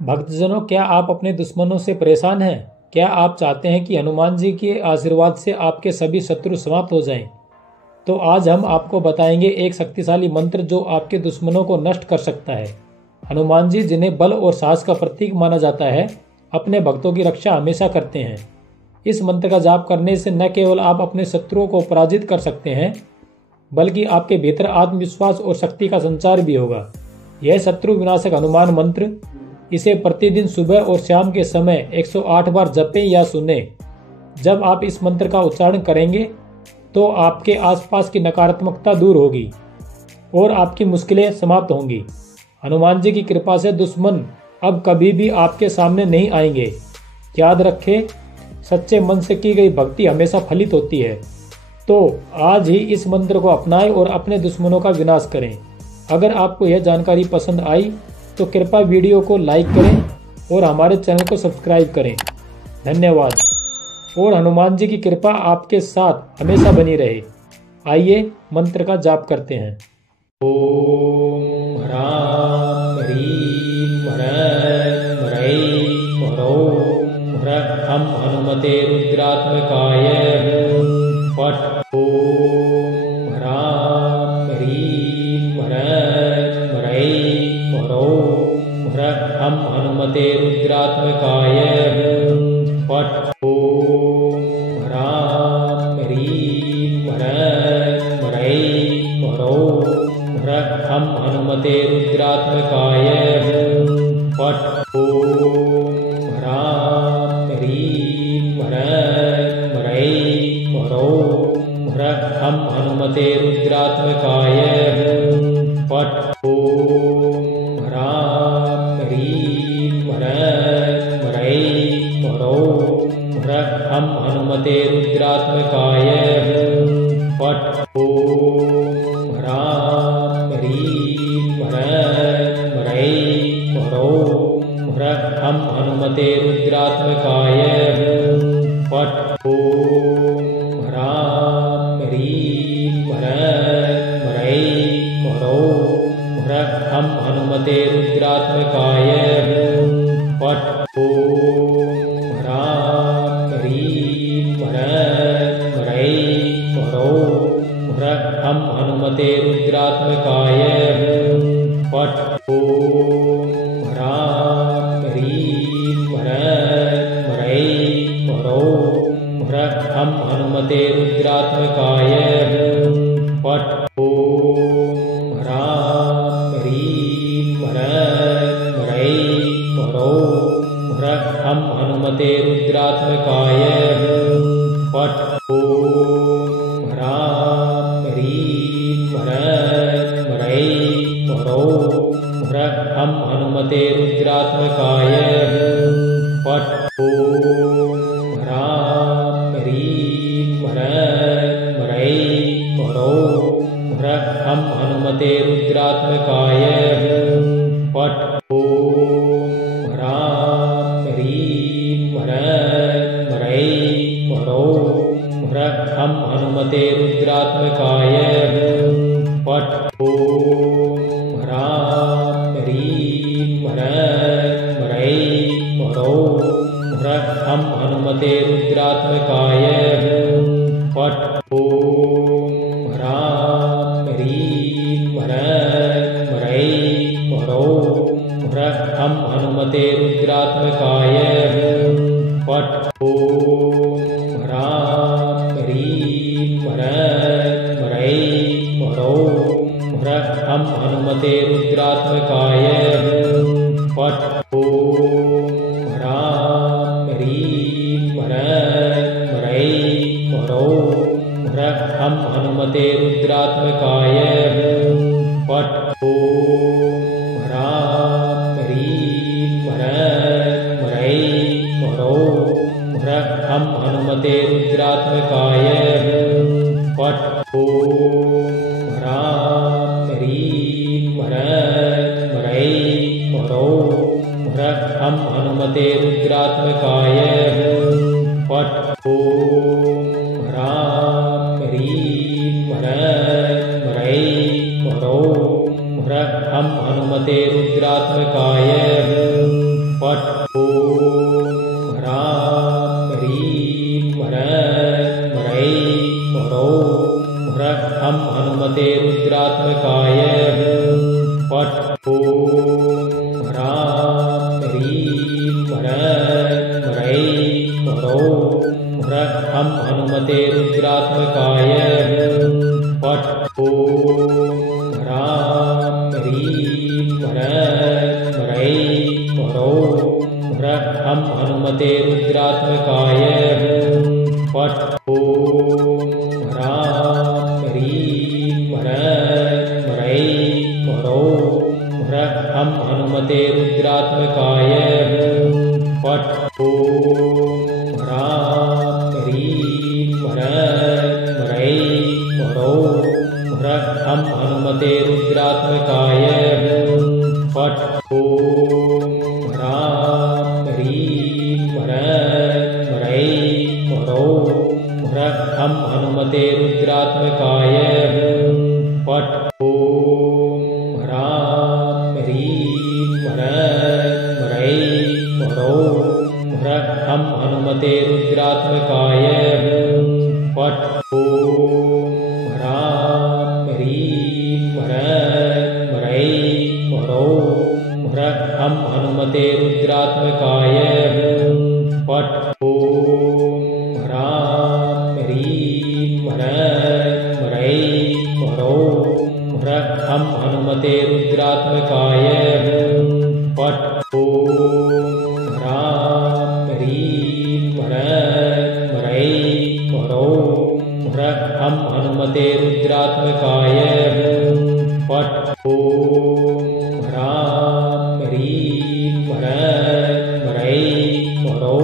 भक्तजनों, क्या आप अपने दुश्मनों से परेशान हैं? क्या आप चाहते हैं कि हनुमान जी के आशीर्वाद से आपके सभी शत्रु समाप्त हो जाएं? तो आज हम आपको बताएंगे एक शक्तिशाली मंत्र जो आपके दुश्मनों को नष्ट कर सकता है। हनुमान जी, जिन्हें बल और साहस का प्रतीक माना जाता है, अपने भक्तों की रक्षा हमेशा करते हैं। इस मंत्र का जाप करने से न केवल आप अपने शत्रुओं को पराजित कर सकते हैं, बल्कि आपके भीतर आत्मविश्वास और शक्ति का संचार भी होगा। यह शत्रु विनाशक हनुमान मंत्र, इसे प्रतिदिन सुबह और शाम के समय 108 बार जपें या सुने। जब आप इस मंत्र का उच्चारण करेंगे तो आपके आसपास की नकारात्मकता दूर होगी और आपकी मुश्किलें समाप्त होंगी। हनुमान जी की कृपा से दुश्मन अब कभी भी आपके सामने नहीं आएंगे। याद रखें, सच्चे मन से की गई भक्ति हमेशा फलित होती है। तो आज ही इस मंत्र को अपनाएं और अपने दुश्मनों का विनाश करें। अगर आपको यह जानकारी पसंद आई तो कृपया वीडियो को लाइक करें और हमारे चैनल को सब्सक्राइब करें। धन्यवाद और हनुमान जी की कृपा आपके साथ हमेशा बनी रहे। आइए मंत्र का जाप करते हैं। ओम ह्रां ह्रीं ह्रैं ह्रैं ह्रौं ह्रं हनुमते रुद्रात्मकाय फट्। ओम ह्रां ह्रीं ह्रैं ह्रैं ह्रौं ह्रं हनुमते रुद्रात्मकाय फट्। हनुमते रुद्रात्मकाय फट्। ओम ह्रां ह्रीं ह्रैं ह्रैं ह्रौं ह्रं हनुमते रुद्रात्मकाय फट्। ओम ह्रां ह्रीं ह्रैं ह्रैं ह्रौं ह्रं हनुमते रुद्रात्मकाय फट्। ओम ह्रां ह्रीं ह्रैं ह्रैं ह्रौं ह्रं हनुमते रुद्रात्मकाय फट्। ओम ह्रां ह्रीं ह्रैं ह्रैं ह्रौं ह्रं हनुमते रुद्रात्मकाय फट्। ओम ह्रां ह्रीं ह्रैं ह्रैं ह्रौं ह्रं हनुमते रुद्रात्मकाय फट्। ओम ह्रां ह्रीं ह्रैं ह्रैं ह्रौं ह्रं हनुमते रुद्रात्मकाय फट्। ओम ह्रां ह्रीं ह्रैं ह्रैं ह्रौं ह्रं हनुमते रुद्रात्मकाय फट्। ओम ह्रां ह्रीं ह्रैं ह्रैं ह्रौं ह्रं हनुमते रुद्रात्मकाय फट्। ओम ह्रां ह्रीं ह्रैं ह्रैं ह्रौं ह्रं हनुमते रुद्रात्मकाय फट्। ओम ह्रां ह्रीं ह्रैं ह्रैं ह्रौं ह्रं हनुमते रुद्रात्मकाय फट्। ओम ह्रां ह्रीं ह्रैं ह्रैं ह्रौं ह्रं हनुमते रुद्रात्मकाय फट्। ओम ह्रां ह्रीं ह्रैं ह्रैं ह्रौं ह्रं हनुमते रुद्रात्मकाय फट्। ओम ह्रां ह्रीं ह्रैं ह्रैं ह्रौं ह्रं हनुमते रुद्रात्मकाय फट्। ओम ह्रां ह्रीं ह्रैं ह्रैं ह्रौं ह्रं हनुमते रुद्रात्मकाय फट्। ओम ह्रां ह्रीं ह्रैं ह्रैं ह्रौं ह्रं हनुमते रुद्रात्मकाय फट्। ओम ह्रां ह्रीं ह्रैं ह्रैं ह्रौं ह्रं हनुमते रुद्रात्मकाय फट्। ओम ह्रां ह्रीं ह्रैं ह्रैं ह्रौं ह्रं हनुमते रुद्रात्मकाय हम हनुमते रुद्रात्मकाय पट ओम ह्रां ह्रीं ह्रैं ह्रैं ह्रौं ह्रः हम हनुमते रुद्रात्मकाय पट ओम ह्रां ह्रीं ह्रैं ह्रैं ह्रौं ह्रः हम हनुमते रुद्रात्मकाय पट ओम ह्रां ह्रीं ह्रैं ह्रैं ह्रौं ह्रः हम हनुमते रुद्रात्मकाय पट ओम ह्रां ह्रीं ह्रैं ह्रैं ह्रौं ह्रः हम हनुमते रुद्रात्मकाय पट ओम ह्रां ह्रीं ह्रैं ह्रैं ह्रौं ह्रः हम हनुमते रुद्रात्मकाय पट ओम ह्रां ह्रीं ह्रैं ह्रैं ह्रौं ह्रः हम हनुमते रुद्रात्मकाय पट ओम ह्रां ह्रीं ह्रैं ह्रैं ह्रौं ह्रः हम हनुमते रुद्रात्मकाय पट ओम ह्रां ह्रीं ह्रैं ह्रैं ह्रौं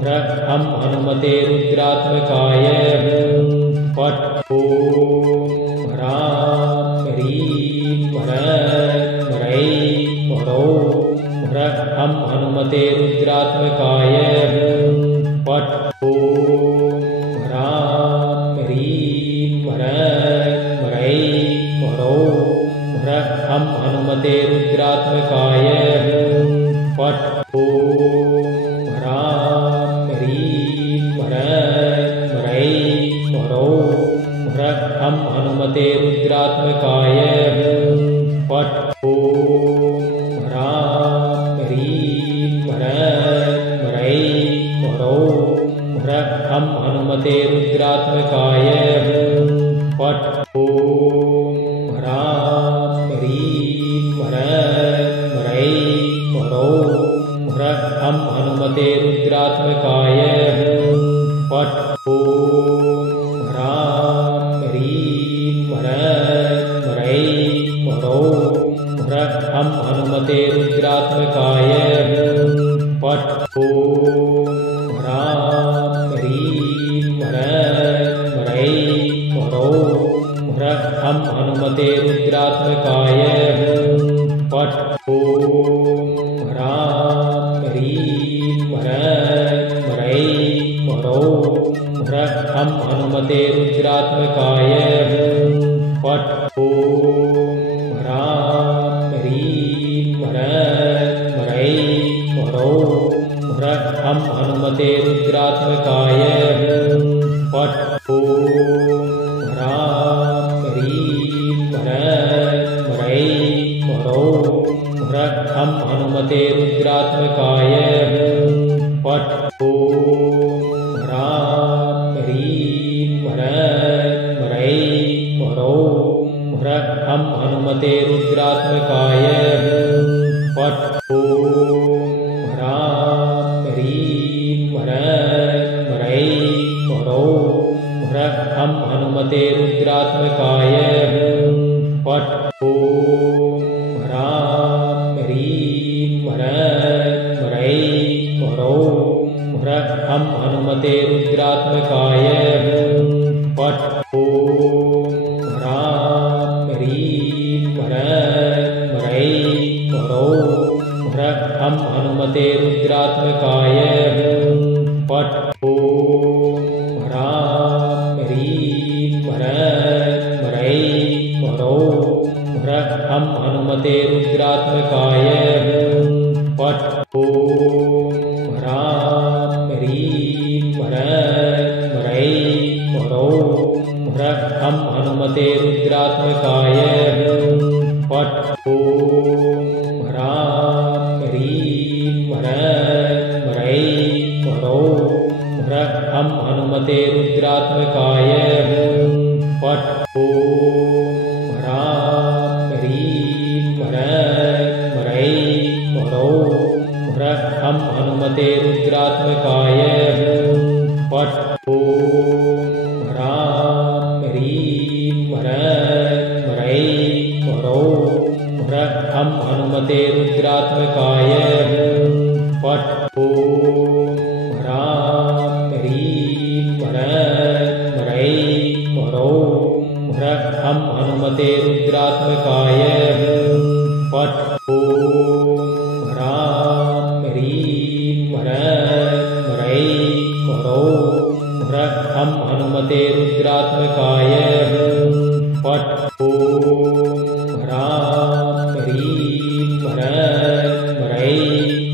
ह्रः हम हनुमते रुद्रात्मकाय पट ओम ह्रां ह्रीं ह्रैं ह्रैं ह्रौं ह्रः हम हनुमते रुद्रात्मकाय पट ओम ह्रां ह्रीं ह्रैं ह्रैं ह्रौं ह्रः हम हनुमते रुद्रात्मकाय पट ओम ह्रां ह्रीं ह्रैं ह्रैं ह्रौं ह्रः हम हनुमते रुद्रात्मकाय पट ओम ह्रां ह्रीं ह्रैं ह्रैं ह्रौं ह्रः हम हनुमते रुद्रात्मकाय पट ओम ह्रां ह्रीं ह्रैं ह्रैं ह्रौं ह्रः हम हनुमते रुद्रात्मकाय पट ओम ह्रां ह्रीं ह्रैं ह्रैं ह्रौं ह्रः हम हनुमते रुद्रात्मकाय पट ओम ह्रां ह्रीं ह्रैं ह्रैं ह्रौं ह्रः हम हनुमते रुद्रात्मकाय पट ओम ह्रां ह्रीं ह्रैं ह्रैं ह्रौं ह्रः हम हनुमते रुद्रात्मकाय पट ओम ह्रां ह्रीं ह्रैं ह्रैं ह्रौं ह्रः हम हनुमते रुद्रात्मकाय पट ओम ह्रां ह्रीं ह्रैं ह्रैं ह्रौं ह्रः हम हनुमते रुद्रात्मकाय पट ओम ह्रां ह्रीं ह्रैं ह्रैं ह्रौं ह्रः हम हनुमते रुद्रात्मकाय पट ओम ह्रां ह्रीं ह्रैं ह्रैं ह्रौं ह्रः हम हनुमते रुद्रात्मकाय पट ओम ह्रां ह्रीं ह्रैं ह्रैं ह्रौं ह्रः हम हनुमते रुद्रात्मकाय पट ओम ह्रां ह्रीं ह्रैं ह्रैं ह्रौं ह्रः हम हनुमते रुद्रात्मकाय पट ओम ह्रां ह्रीं ह्रैं ह्रैं ह्रौं ह्रः हम हनुमते रुद्रात्मकाय पट ओम ह्रां ह्रीं ह्रैं ह्रैं ह्रौं ह्रः हम हनुमते रुद्रात्मकाय पट ओम ह्रां ह्रीं ह्रैं ह्रैं ह्रौं ह्रः हम हनुमते रुद्रात्मकाय पट ओम ह्रां ह्रीं ह्रैं ह्रैं ह्रौं ह्रः हम हनुमते रुद्रात्मकाय पट ओम ह्रां ह्रीं ह्रैं ह्रैं ह्रौं ह्रः हम हनुमते रुद्रात्मकाय पट ओम ह्रां ह्रीं ह्रैं ह्रैं ह्रौं ह्रः हम हनुमते रुद्रात्मकाय पट ओम ह्रां ह्रीं ह्रैं ह्रैं ह्रौं ह्रः हम हनुमते रुद्रात्मकाय पट ओम ह्रां ह्रीं ह्रैं ह्रैं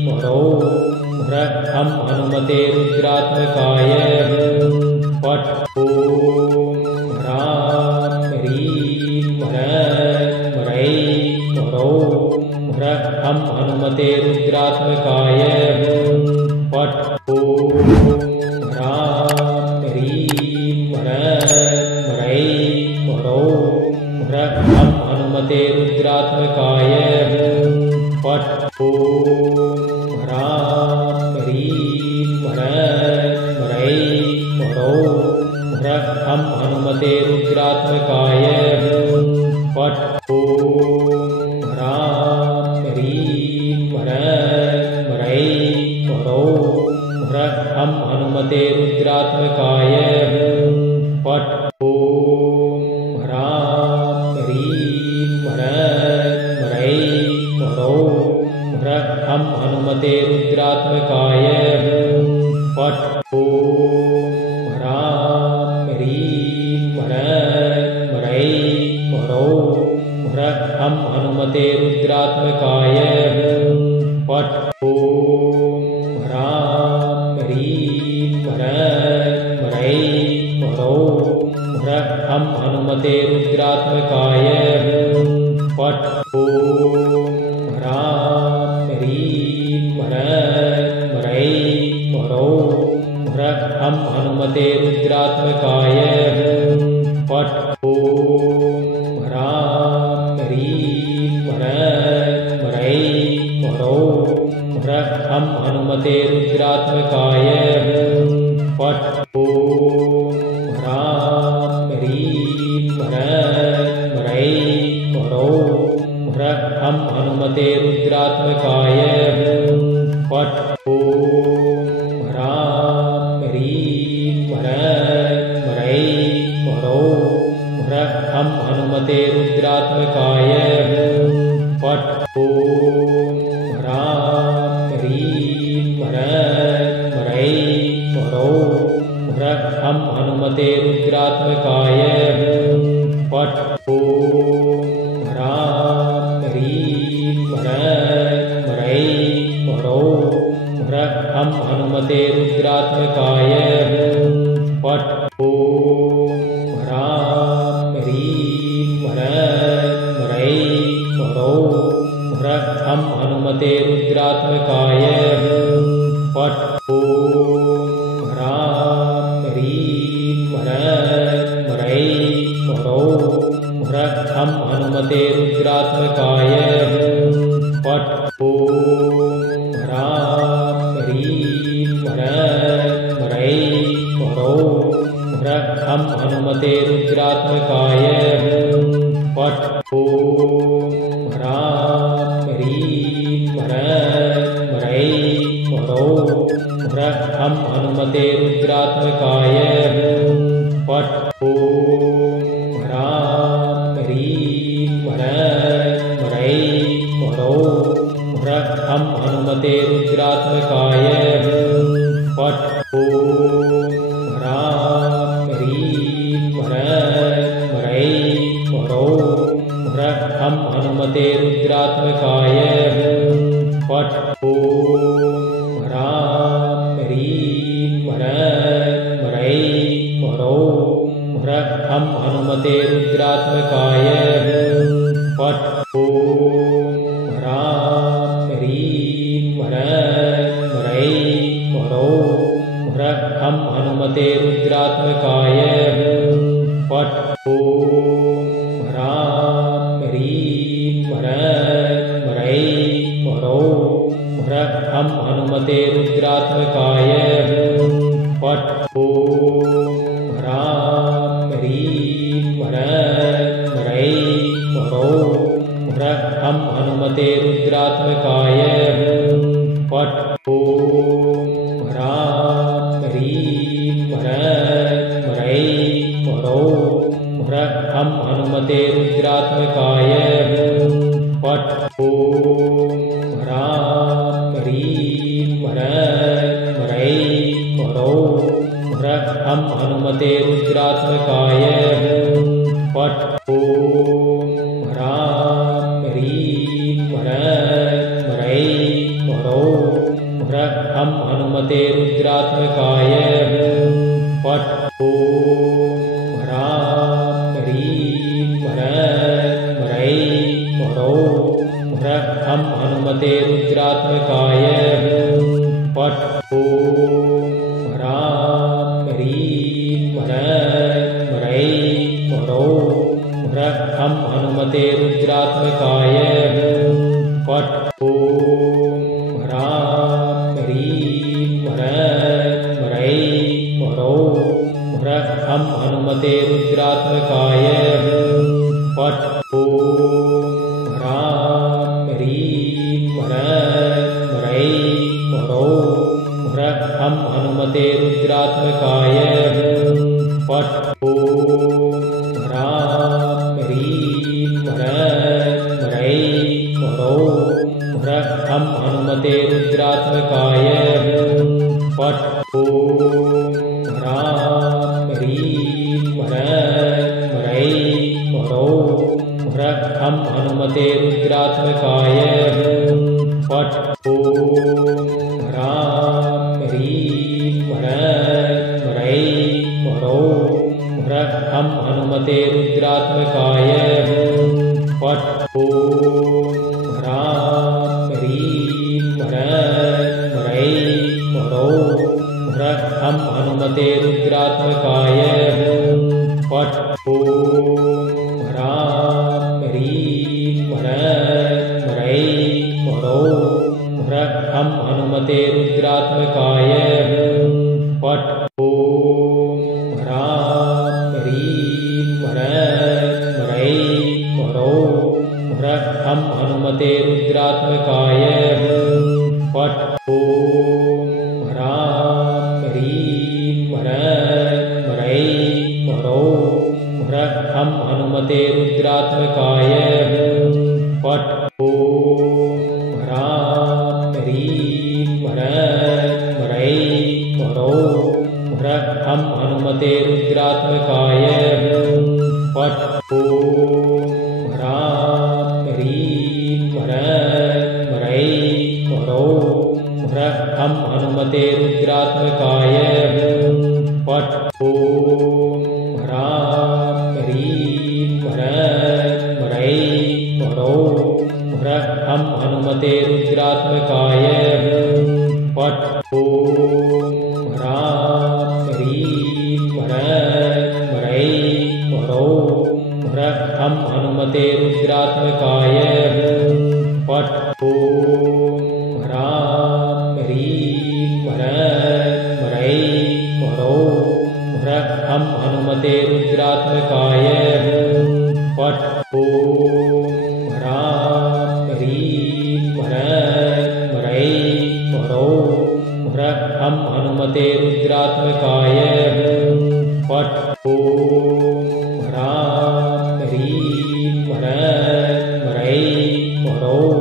ह्रौं ह्रः हम हनुमते रुद्रात्मकाय पट ओम ह्रां ह्रीं ह्रैं ह्रैं ह्रौं ह्रः हम हनुमते रुद्रात्मकाय पट ओम ह्रां ह्रीं ह्रैं ह्रैं ह्रौं ह्रः हम हनुमते रुद्रात्मकाय पट ओम ह्रां ह्रीं ह्रैं ह्रैं ह्रौं ह्रः हम हनुमते रुद्रात्मकाय पट ओम ह्रां ह्रीं ह्रैं ह्रैं ह्रौं ह्रः हम हनुमते रुद्रात्मकाय पट ओम ह्रां ह्रीं ह्रैं ह्रैं ह्रौं ह्रः हम हनुमते रुद्रात्मकाय पट ओम ह्रां ह्रीं ह्रैं ह्रैं ह्रौं ह्रः हम हनुमते रुद्रात्मकाय पट ओम ह्रां ह्रीं ह्रैं ह्रैं ह्रौं ह्रः हम हनुमते रुद्रात्मकाय पट ओम ह्रां ह्रीं ह्रैं ह्रैं ह्रौं ह्रः हम हनुमते रुद्रात्मकाय पट ओम ह्रां ह्रीं ह्रैं ह्रैं ह्रौं ह्रः हम हनुमते रुद्रात्मकाय पट ओम ह्रां ह्रीं ह्रैं ह्रैं ह्रौं ह्रः हम हनुमते रुद्रात्मकाय पट ओम ह्रां ह्रीं ह्रैं ह्रैं ह्रौं ह्रः हम हनुमते रुद्रात्मकाय पट ओम ह्रां ह्रीं ह्रैं ह्रैं ह्रौं ह्रः हम हनुमते रुद्रात्मकाय पट ओम ह्रां ह्रीं ह्रैं ह्रैं ह्रौं ह्रः हम हनुमते रुद्रात्मकाय पट ओम ह्रां ह्रीं ह्रैं ह्रैं ह्रौं ह्रः हम हनुमते रुद्रात्मकाय पट ओम ह्रां ह्रीं ह्रैं ह्रैं ह्रौं ह्रः हम हनुमते रुद्रात्मकाय पट ओम ह्रां ह्रीं ह्रैं ह्रैं ह्रौं ह्रः हम हनुमते रुद्रात्मकाय पट ओम ह्रां ह्रीं ह्रैं ह्रैं ह्रौं ह्रः हम हनुमते रुद्रात्मकाय पट ओम ह्रां ह्रीं ह्रैं ह्रैं ह्रौं ह्रः हम हनुमते रुद्रात्मकाय पट ओम ह्रां ह्रीं ह्रैं ह्रैं ह्रौं ह्रः हम हनुमते रुद्रात्मकाय पट ओम ह्रां ह्रीं ह्रैं ह्रैं ह्रौं ह्रः हम हनुमते रुद्रात्मकाय पट ओम ह्रां ह्रीं ह्रैं ह्रैं ह्रौं ह्रः हम हनुमते रुद्रात्मकाय पट ओम ह्रां ह्रीं ह्रैं ह्रैं ह्रौं ह्रः हम हनुमते रुद्रात्मकाय पट ॐ ह्रां ह्रीं ह्रैं ह्रैं ह्रौं ह्रः हम हनुमते रुद्रात्मकाय पट ॐ ह्रां ह्रीं ह्रैं ह्रैं ह्रौं ह्रः हम हनुमते रुद्रात्मकाय पट ॐ ह्रां ह्रीं ह्रैं ह्रैं ह्रौं ह्रः हम हनुमते रुद्रात्मकाय पट ॐ ह्रां ह्रीं ह्रैं ह्रैं ह्रौं ह्रः हम हनुमते रुद्रात्मकाय पट ॐ ह्रां ह्रीं ह्रैं ह्रैं ह्रौं ह्रः हम हनुमते रुद्रात्मकाय पट ॐ ह्रां ह्रीं ह्रैं ह्रैं ह्रौं ह्रः हम हनुमते रुद्रात्मकाय पट ॐ ह्रां ह्रीं ह्रैं ह्रैं ह्रौं ह्रः हम हनुमते रुद्रात्मकाय पट ॐ ह्रां ह्रीं ह्रैं ह्रैं ह्रौं ह्रः हम हनुमते रुद्रात्मकाय पट ॐ ह्रां ह्रीं ह्रैं ह्रैं ह्रौं ह्रः हम हनुमते रुद्रात्मकाय पट ॐ ह्रां ह्रीं ह्रैं ह्रैं ह्रौं ह्रः हम हनुमते रुद्रात्मकाय पट ॐ ह्रां ह्रीं ह्रैं ह्रैं ह्रौं ह्रः हम हनुमते रुद्रात्मकाय पट ॐ ह्रां ह्रीं ह्रैं ह्रैं ह्रौं ह्रः हम हनुमते रुद्रात्मकाय पट ॐ ह्रां ह्रीं ह्रैं ह्रैं ह्रौं ह्रः हम हनुमते रुद्रात्मकाय पट ॐ ह्रां ह्रीं ह्रैं ह्रैं ह्रौं ह्रः हम हनुमते रुद्रात्मकाय पट ॐ ह्रां ह्रीं ह्रैं ह्रैं ह्रौं ह्रः हम हनुमते रुद्रात्मकाय पट ॐ ह्रां ह्रीं ह्रैं ह्रैं ह्रौं ह्रः हम हनुमते रुद्रात्मकाय पट ॐ ह्रां ह्रीं ह्रैं ह्रैं ह्रौं ह्रः हम हनुमते रुद्रात्मकाय पट ॐ ह्रां ह्रीं ह्रैं ह्रैं ह्रौं ह्रः हम हनुमते रुद्रात्मकाय पट ॐ ह्रां ह्रीं ह्रैं ह्रैं ह्रौं ह्रः हम हनुमते रुद्रात्मकाय पट ॐ ह्रां ह्रीं ह्रैं ह्रैं ह्रौं ह्रः हम हनुमते रुद्रात्मकाय पट ॐ ह्रां ह्रीं ह्रैं ह्रैं ह्रौं ह्रः हम हनुमते रुद्रात्मकाय पट ॐ ह्रां ह्रीं ह्रैं ह्रैं ह्रौं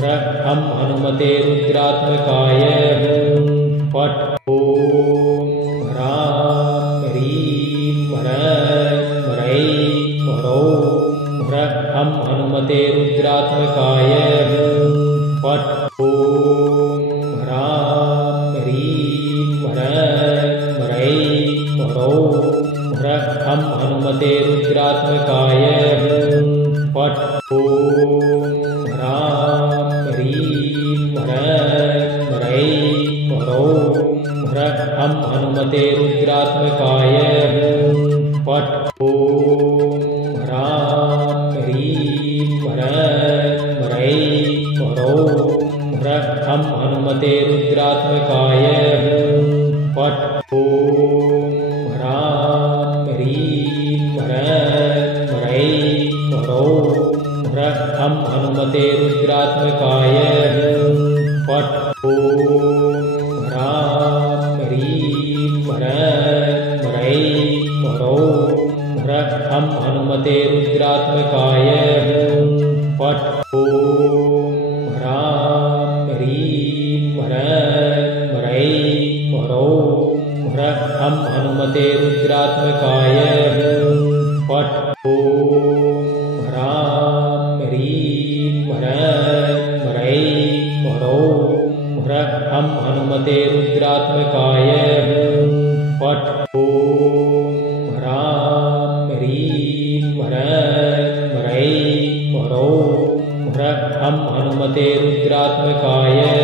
ह्रः हम हनुमते रुद्रात्मकाय पट ॐ ह्रां ह्रीं ह्रैं ह्रैं ह्रौं ह्रः हम हनुमते रुद्रात्मकाय पट ॐ ह्रां ह्रीं ह्रैं ह्रैं ह्रौं ह्रः हम हनुमते रुद्रात्मकाय पट ॐ ह्रां ह्रीं ह्रैं ह्रैं ह्रौं ह्रः हम हनुमते रुद्रात्मकाय पट ॐ ह्रां ह्रीं ह्रैं ह्रैं ह्रौं ह्रः हम हनुमते रुद्रात्मकाय पट। ओम ह्रां ह्रीं ह्रैं ह्रैं ह्रौं ह्रः हम हनुमते रुद्रात्मकाय पट। ओम ह्रां ह्रीं ह्रैं ह्रैं ह्रौं ह्रः हम हनुमते रुद्रात्मकाय पट। ओम ह्रां ह्रीं ह्रैं ह्रैं ह्रौं ह्रः हम हनुमते रुद्रात्मकाय पट। ओम ह्रां ह्रीं ह्रैं ह्रैं ह्रौं ह्रः हम हनुमते रुद्रात्मकाय पट। ओम ह्रां ह्रीं ह्रैं ह्रैं ह्रौं ह्रः हम हनुमते रुद्रात्मकाय